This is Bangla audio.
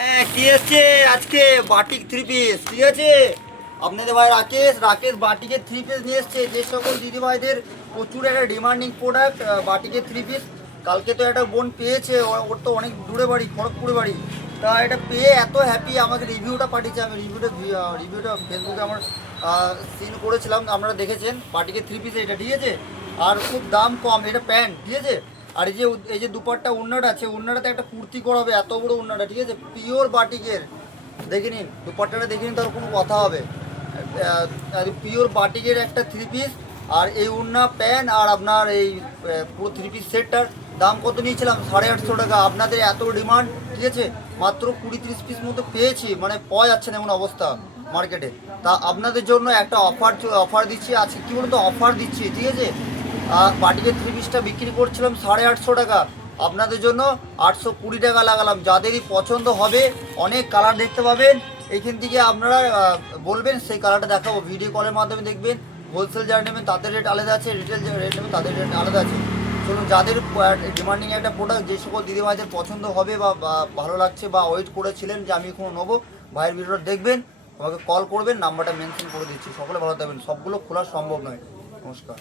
হ্যাঁ, কি এসছে আজকে বাটিক থ্রি পিস, ঠিক আছে। আপনাদের ভাই রাকেশ বাটিকের থ্রি পিস নিয়ে এসছে। যে সকল দিদিভাইদের প্রচুর একটা ডিমান্ডিং প্রোডাক্ট বাটিকের থ্রি পিস। কালকে তো একটা বোন পেয়েছে, ওর তো অনেক দূরে বাড়ি, খড়গপুরে বাড়ি। তা এটা পেয়ে এত হ্যাপি, আমাকে রিভিউটা পাঠিয়েছে। আমি রিভিউটা ফেসবুকে আমার সিন করেছিলাম, আপনারা দেখেছেন। বাটিকের থ্রি পিস এটা, ঠিক আছে। আর খুব দাম কম, এটা প্যান্ট, ঠিক আছে। আর এই যে দুপাট্টা উন্নাটা আছে, উন্নাটাতে একটা কুর্তি করা হবে, এত বড় উন্নাটা, ঠিক আছে। পিওর বাটিকের, দেখে নিন দুপাট্টাটা, দেখে নিন, তার কোনো কথা হবে। পিওর বাটিকের একটা থ্রি পিস, আর এই উন্না প্যান্ট, আর আপনার এই পুরো থ্রি পিস সেটটার দাম কত নিয়েছিলাম? 850 টাকা। আপনাদের এত ডিমান্ড, ঠিক আছে, মাত্র 20-30 পিস মতো পেয়েছি, মানে পাওয়া যাচ্ছে না এমন অবস্থা মার্কেটে। তা আপনাদের জন্য একটা অফার দিচ্ছি আজকে। কী বলুন তো, অফার দিচ্ছি, ঠিক আছে। বাটিকের থ্রি পিসটা বিক্রি করছিলাম 850 টাকা, আপনাদের জন্য 820 টাকা লাগালাম। যাদেরই পছন্দ হবে, অনেক কালার দেখতে পাবেন এইখান থেকে। আপনারা বলবেন, সেই কালারটা দেখাবো, ভিডিও কলের মাধ্যমে দেখবেন। হোলসেল যারা নেবেন তাদের রেট আলাদা আছে, রিটেল যারা রেট নেবেন তাদের রেট আলাদা আছে। চলুন, যাদের ডিমান্ডিং একটা প্রোডাক্ট, যে সকল দিদিভাইদের পছন্দ হবে বা ভালো লাগছে বা ওয়েট করেছিলেন যে আমি কোনো নেবো, ভাইয়ের ভিডিওটা দেখবেন, আমাকে কল করবেন, নাম্বারটা মেনশন করে দিচ্ছি। সকলে ভালো থাকবেন। সবগুলো খোলা সম্ভব নয়। নমস্কার।